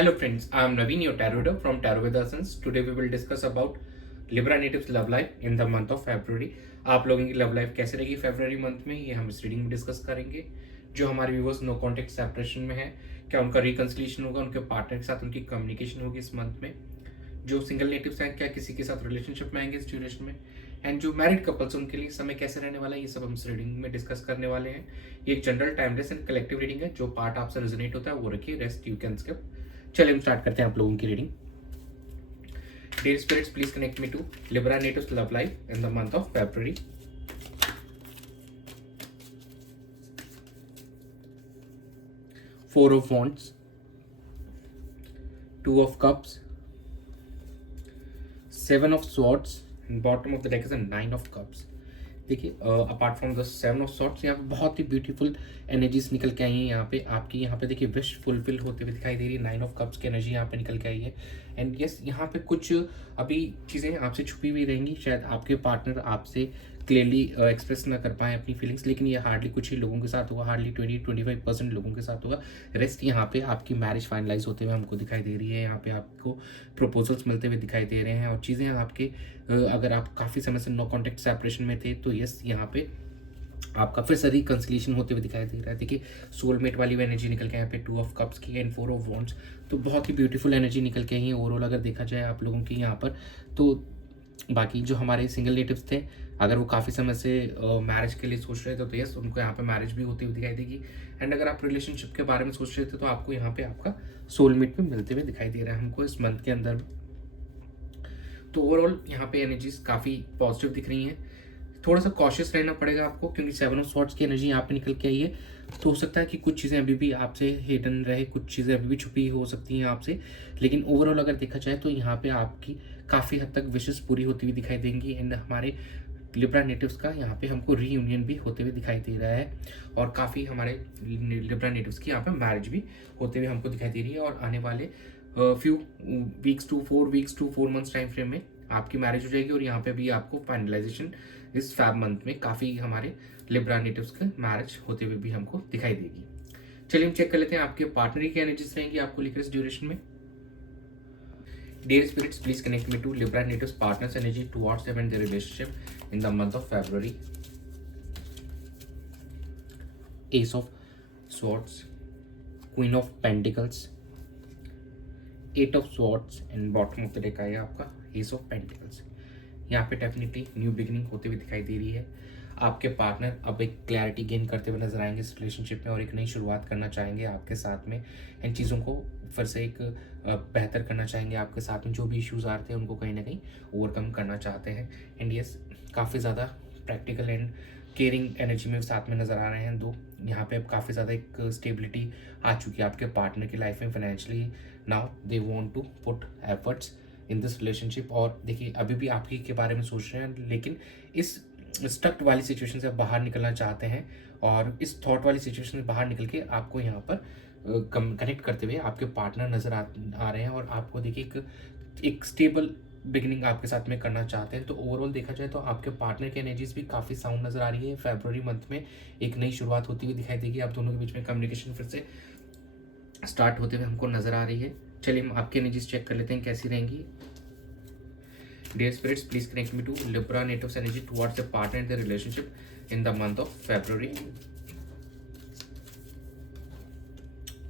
Hello friends, I am Naveen, your tarot reader from Tarot with Essence. Today we will discuss about Libra natives love life in the month of February. आप लोगों की love life कैसे रहेगी फरवरी month में, ये हम इस reading में डिस्कस करेंगे। जो हमारे व्यूवर्स नो कॉन्टेक्ट सेपरेशन में है, क्या उनका रिकंसिलिएशन होगा, उनके पार्टनर के साथ उनकी कम्युनिकेशन होगी इस मंथ में। जो सिंगल नेटिव्स हैं, क्या किसी के साथ रिलेशनशिप में आएंगे इस ड्यूरेशन में। एंड जो मैरिड कपल्स उनके लिए समय कैसे रहने वाला है, ये सब हम इस रीडिंग में डिस्कस करने वाले हैं। ये एक general timeless and collective reading है। जो पार्ट आपसे रेजोनेट होता है वो रखिए, रेस्ट यू कैन स्किप। चलिए हम स्टार्ट करते हैं आप लोगों की reading. Dear spirits, please connect me to Libra natives love life in the month of February. Four of Wands, Two of Cups, Seven of Swords, and bottom of the deck is a Nine of Cups. देखिए, apart from the seven of swords, यहाँ पे बहुत ही beautiful energies निकल के आई हैं। यहाँ पे आपकी यहाँ पे देखिए विश फुलफिल होते हुए दिखाई दे रही है। नाइन ऑफ कप्स की एनर्जी यहाँ पे निकल के आई है। एंड यस, यहाँ पे कुछ अभी चीज़ें आपसे छुपी हुई रहेंगी। शायद आपके पार्टनर आपसे क्लियरली एक्सप्रेस ना कर पाए अपनी फीलिंग्स, लेकिन ये हार्डली कुछ ही लोगों के साथ होगा, हार्डली 20-25% लोगों के साथ होगा। रेस्ट यहाँ पे आपकी मैरिज फाइनलाइज होते हुए हमको दिखाई दे रही है। यहाँ पे आपको प्रपोजल्स मिलते हुए दिखाई दे रहे हैं और चीज़ें आपके, अगर आप काफ़ी समय से नो कॉन्टेक्ट सेपरेशन में थे तो यस, यहाँ पे आपका फिर से रिकंसिलिएशन होते हुए दिखाई दे रहा है। देखिए, सोलमेट वाली वो एनर्जी निकल के यहाँ पे टू ऑफ कप्स की एंड फोर ऑफ वॉन्ड्स, तो बहुत ही ब्यूटीफुल एनर्जी निकल के आई है ओवरऑल अगर देखा जाए आप लोगों की यहाँ पर। तो बाकी जो हमारे सिंगल नेटिव्स थे, अगर वो काफ़ी समय से मैरिज के लिए सोच रहे थे तो यस, उनको यहाँ पे मैरिज भी होती हुई दिखाई देगी। एंड अगर आप रिलेशनशिप के बारे में सोच रहे थे तो आपको यहाँ पे आपका सोलमेट भी मिलते हुए दिखाई दे रहा है हमको इस मंथ के अंदर। तो ओवरऑल यहाँ पे एनर्जीज काफ़ी पॉजिटिव दिख रही हैं। थोड़ा सा कॉशियस रहना पड़ेगा आपको, क्योंकि सेवन ऑफ सॉर्ट्स की एनर्जी यहाँ पे निकल के आई है। तो हो सकता है कि कुछ चीज़ें अभी भी आपसे हिडन रहे, कुछ चीज़ें अभी भी छुपी हो सकती हैं आपसे, लेकिन ओवरऑल अगर देखा जाए तो यहाँ पे आपकी काफ़ी हद तक विशेष पूरी होती हुई दिखाई देंगी। एंड हमारे लिब्रा नेटिव्स का यहाँ पे हमको रीयूनियन भी होते हुए दिखाई दे रहा है और काफ़ी हमारे लिब्रा नेटिव्स की यहाँ पे मैरिज भी होते हुए हमको दिखाई दे रही है। और आने वाले few weeks to 4 months time frame में आपकी मैरिज हो जाएगी और यहाँ पे भी आपको फाइनलाइजेशन इस फैब मंथ में काफ़ी हमारे लिब्रा नेटिव्स के मैरिज होते हुए भी हमको दिखाई देगी। चलिए हम चेक कर लेते हैं आपके पार्टनर की एनर्जीज रहेंगी आपको लेकर इस ड्यूरेशन में। Dear spirits, please connect me to Libra natives partners energy towards them and their relationship in the month of February. Ace of Swords, Queen of Pentacles, Eight of Swords and bottom of the deck आया आपका Ace of Pentacles। यहाँ पे definitely new beginning होते हुए दिखाई दे रही है। आपके पार्टनर अब एक क्लैरिटी गेन करते हुए नजर आएंगे इस रिलेशनशिप में और एक नई शुरुआत करना चाहेंगे आपके साथ में। इन चीज़ों को फिर से एक बेहतर करना चाहेंगे आपके साथ में। जो भी इश्यूज आ रहे थे उनको कहीं ना कहीं ओवरकम करना चाहते हैं। एंड यस, काफ़ी ज़्यादा प्रैक्टिकल एंड केयरिंग एनर्जी में साथ में नज़र आ रहे हैं दो। यहाँ पे अब काफ़ी ज़्यादा एक स्टेबिलिटी आ चुकी है आपके पार्टनर की लाइफ में financially. Now they want to put efforts in this relationship. और देखिए, अभी भी आप ही के बारे में सोच रहे हैं, लेकिन इस स्टक्ड वाली सिचुएशन से बाहर निकलना चाहते हैं और इस थॉट वाली सिचुएशन से बाहर निकल के आपको यहाँ पर कनेक्ट करते हुए आपके पार्टनर नज़र आ रहे हैं और आपको देखिए एक स्टेबल बिगिनिंग आपके साथ में करना चाहते हैं। तो ओवरऑल देखा जाए तो आपके पार्टनर की एनर्जीज भी काफ़ी साउंड नज़र आ रही है। फरवरी मंथ में एक नई शुरुआत होती हुई दिखाई देगी। आप दोनों के बीच में कम्युनिकेशन फिर से स्टार्ट होते हुए हमको नज़र आ रही है। चलिए हम आपकी एनर्जीज चेक कर लेते हैं कैसी रहेंगी। Dear spirits, please connect me to Libra natives energy towards their partner and their relationship in the month of February.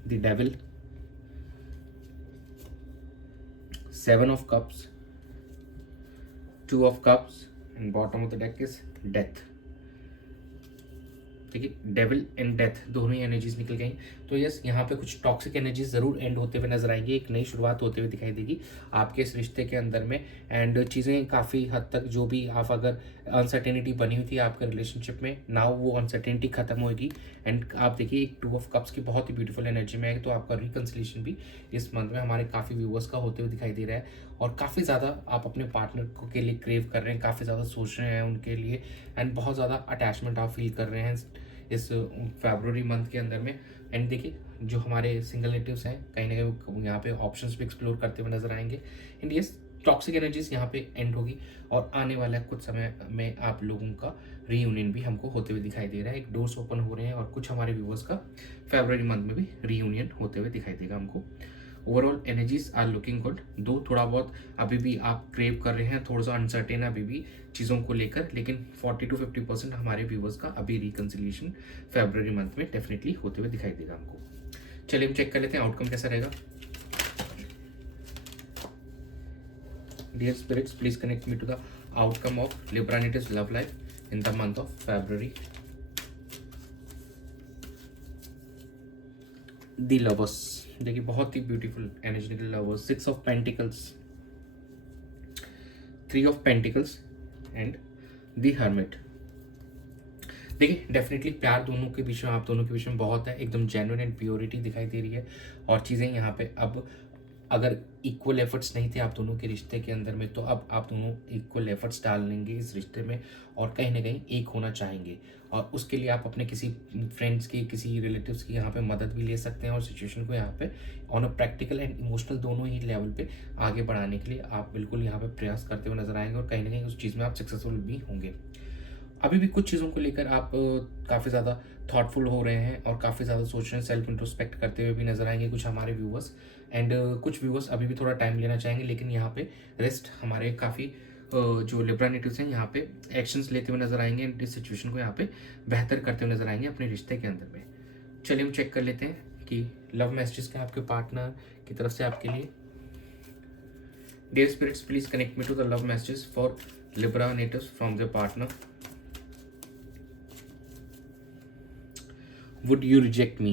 The Devil, Seven of Cups, Two of Cups, and bottom of the deck is Death. देखिए, devil and death दोनों ही energies निकल गई। तो yes, यहाँ पे कुछ toxic energies ज़रूर and होते हुए नजर आएंगी, एक नई शुरुआत होते हुए दिखाई देगी आपके इस रिश्ते के अंदर में। एंड चीज़ें काफ़ी हद तक जो भी आप अगर अनसर्टेनिटी बनी हुई थी आपके रिलेशनशिप में, नाउ वो अनसर्टेनिटी खत्म होगी। एंड आप देखिए, एक टू ऑफ कप्स की बहुत ही ब्यूटीफुल एनर्जी में है। तो आपका रिकन्सिलेशन भी इस मंथ में हमारे काफ़ी व्यूवर्स का होते हुए दिखाई दे रहा है और काफ़ी ज़्यादा आप अपने पार्टनर को के लिए क्रेव कर रहे हैं, काफ़ी ज़्यादा सोच रहे हैं उनके लिए एंड बहुत ज़्यादा अटैचमेंट आप फील कर रहे हैं इस फरवरी मंथ के अंदर में। एंड देखिए, जो हमारे सिंगल नेटिव्स हैं कहीं ना कहीं यहाँ पे ऑप्शंस भी एक्सप्लोर करते हुए नजर आएंगे। एंड यस, टॉक्सिक एनर्जीज यहाँ पे एंड होगी और आने वाला कुछ समय में आप लोगों का रीयूनियन भी हमको होते हुए दिखाई दे रहा है। एक डोर्स ओपन हो रहे हैं और कुछ हमारे व्यूवर्स का फरवरी मंथ में भी रीयूनियन होते हुए दिखाई देगा हमको। Overall energies are looking good, though थोड़ा बहुत अभी भी आप क्रेव कर रहे हैं, थोड़ा सा अनसर्टेन अभी भी चीज़ों को लेकर, लेकिन 40 to 50% हमारे व्यूवर्स का अभी रिकन्सिलिएशन फेब्रुअरी मंथ में डेफिनेटली होते हुए दिखाई देगा हमको। चलिए हम चेक कर लेते हैं आउटकम कैसा रहेगा। Dear spirits, please connect me to the outcome of Libra natives love life in the month of February. The lovers, देखिए बहुत ही ब्यूटीफुल एनर्जी निकल lovers, 6 of pentacles, 3 of pentacles and the hermit. देखिए definitely प्यार दोनों के बीच में, आप दोनों के बीच में बहुत है, एकदम जेन्युइन एंड प्योरिटी दिखाई दे रही है। और चीज़ें यहाँ पे अब अगर इक्वल एफर्ट्स नहीं थे आप दोनों के रिश्ते के अंदर में, तो अब आप दोनों इक्वल एफर्ट्स डाल लेंगे इस रिश्ते में और कहीं ना कहीं एक होना चाहेंगे। और उसके लिए आप अपने किसी फ्रेंड्स की, किसी रिलेटिव्स की यहाँ पे मदद भी ले सकते हैं और सिचुएशन को यहाँ पे on a practical and emotional दोनों ही लेवल पे आगे बढ़ाने के लिए आप बिल्कुल यहाँ पे प्रयास करते हुए नजर आएंगे और कहीं ना कहीं उस चीज़ में आप सक्सेसफुल भी होंगे। अभी भी कुछ चीज़ों को लेकर आप काफ़ी ज़्यादा थॉटफुल हो रहे हैं और काफ़ी ज़्यादा सोच रहे हैं, सेल्फ इंट्रोस्पेक्ट करते हुए भी नजर आएंगे कुछ हमारे व्यूवर्स। एंड कुछ व्यूवर्स अभी भी थोड़ा टाइम लेना चाहेंगे, लेकिन यहाँ पे रेस्ट हमारे काफ़ी जो लिब्रा नेटिव्स हैं यहाँ पे एक्शंस लेते हुए नजर आएंगे एंड इस सिचुएशन को यहाँ पे बेहतर करते हुए नजर आएंगे अपने रिश्ते के अंदर में। चलिए हम चेक कर लेते हैं कि लव मैसेजेस क्या आपके पार्टनर की तरफ से आपके लिए। Dear spirits, please connect me to the love messages for Libra natives from their partner. Would you reject me?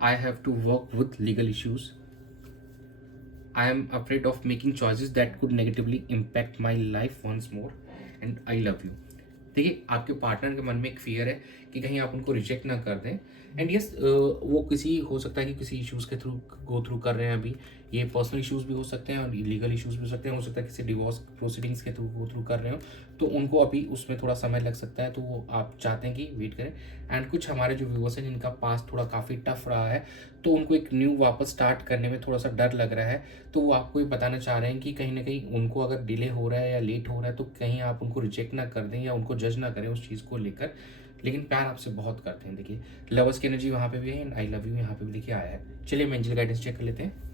I have to work with legal issues. I am afraid of making choices that could negatively impact my life once more. And I love you. देखिए आपके partner के मन में एक fear है कि कहीं आप उनको रिजेक्ट ना कर दें। एंड यस, वो किसी हो सकता है कि किसी इश्यूज़ के थ्रू गो थ्रू कर रहे हैं अभी, ये पर्सनल इश्यूज़ भी हो सकते हैं और लीगल इश्यूज़ भी हो सकते हैं, हो सकता है किसी डिवोर्स प्रोसीडिंग्स के थ्रू गो थ्रू कर रहे हो, तो उनको अभी उसमें थोड़ा समय लग सकता है, तो वो आप चाहते हैं कि वेट करें। एंड कुछ हमारे जो व्यूवर्स हैं जिनका पास थोड़ा काफ़ी टफ रहा है, तो उनको एक न्यू वापस स्टार्ट करने में थोड़ा सा डर लग रहा है, तो वो आपको ये बताना चाह रहे हैं कि कहीं ना कहीं उनको अगर डिले हो रहा है या लेट हो रहा है तो कहीं आप उनको रिजेक्ट ना कर दें या उनको जज ना करें उस चीज़ को लेकर, लेकिन प्यार आपसे बहुत करते हैं। देखिए लवर्स की एनर्जी वहाँ पे भी है एंड आई लव यू यहाँ पे भी देखिए आया है। चलिए हम एंजल गाइडेंस चेक कर लेते हैं।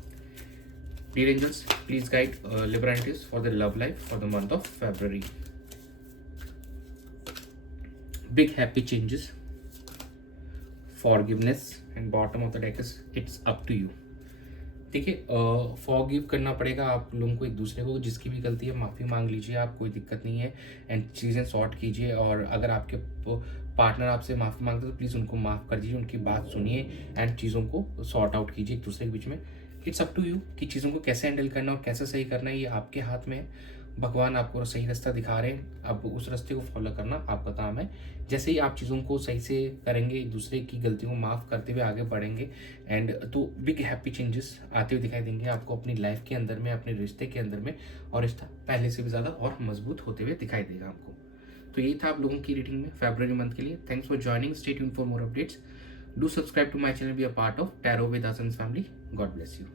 Dear angels, please guide Libra natives for the love life for the month of February. Big happy changes, forgiveness and bottom of the deck is it's up to you. देखिए forgive करना पड़ेगा आप लोगों को एक दूसरे को, जिसकी भी गलती है माफ़ी मांग लीजिए आप, कोई दिक्कत नहीं है एंड चीज़ें सॉर्ट कीजिए। और अगर आपके पार्टनर आपसे माफ़ी मांगते तो प्लीज़ उनको माफ़ कर दीजिए, उनकी बात सुनिए एंड चीज़ों को सॉर्ट आउट कीजिए एक दूसरे के बीच में। इट्स अप टू यू कि चीज़ों को कैसे हैंडल करना और कैसे सही करना है, ये आपके हाथ में है। भगवान आपको सही रास्ता दिखा रहे हैं, अब उस रास्ते को फॉलो करना आपका काम है। जैसे ही आप चीज़ों को सही से करेंगे, एक दूसरे की गलतियों को माफ़ करते हुए आगे बढ़ेंगे एंड तो बिग हैप्पी चेंजेस आते हुए दिखाई देंगे आपको अपनी लाइफ के अंदर में, अपने रिश्ते के अंदर में, और रिश्ता पहले से भी ज़्यादा और मजबूत होते हुए दिखाई देगा आपको। तो यही था आप लोगों की रीडिंग में फेब्रुअरी मंथ के लिए। Thanks for joining, stay tuned for more updates, do subscribe to my channel, be a part of tarot with आसन्स फैमिली। God bless you.